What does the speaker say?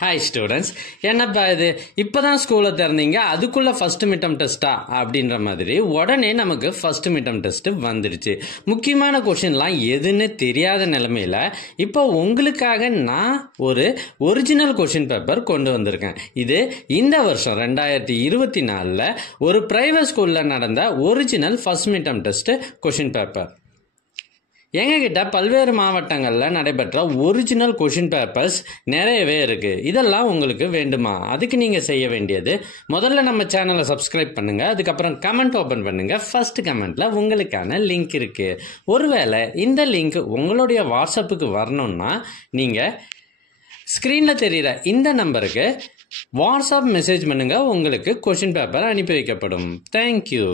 Hi students, என்னப்பா இது இப்போதான் ஸ்கூலை திறந்தீங்க, அதுக்குள்ள ஃபர்ஸ்ட் மிட்டம் டெஸ்ட்டா அப்படின்ற மாதிரி உடனே நமக்கு ஃபர்ஸ்ட் மிட்டம் டெஸ்ட் வந்துடுச்சு. முக்கியமான கொஷின்லாம் எதுன்னு தெரியாத நிலைமையில இப்போ உங்களுக்காக நான் ஒரு ஒரிஜினல் கொஷின் பேப்பர் கொண்டு வந்திருக்கேன். இது இந்த வருஷம் 2024 ஒரு பிரைவேட் ஸ்கூலில் நடந்த original first midterm test question paper. எங்ககிட்ட பல்வேறு மாவட்டங்களில் நடைபெற்ற ஒரிஜினல் கொஷின் பேப்பர்ஸ் நிறையவே இருக்குது. இதெல்லாம் உங்களுக்கு வேண்டுமா? அதுக்கு நீங்கள் செய்ய வேண்டியது, முதல்ல நம்ம சேனலை சப்ஸ்கிரைப் பண்ணுங்கள், அதுக்கப்புறம் கமெண்ட் ஓப்பன் பண்ணுங்கள். ஃபர்ஸ்ட் கமெண்ட்டில் உங்களுக்கான லிங்க் இருக்குது. ஒருவேளை இந்த லிங்க் உங்களுடைய வாட்ஸ்அப்புக்கு வரணும்னா நீங்கள் ஸ்க்ரீனில் தெரிகிற இந்த நம்பருக்கு வாட்ஸ்அப் மெசேஜ் பண்ணுங்கள், உங்களுக்கு கொஷின் பேப்பர் அனுப்பி வைக்கப்படும். தேங்க்யூ.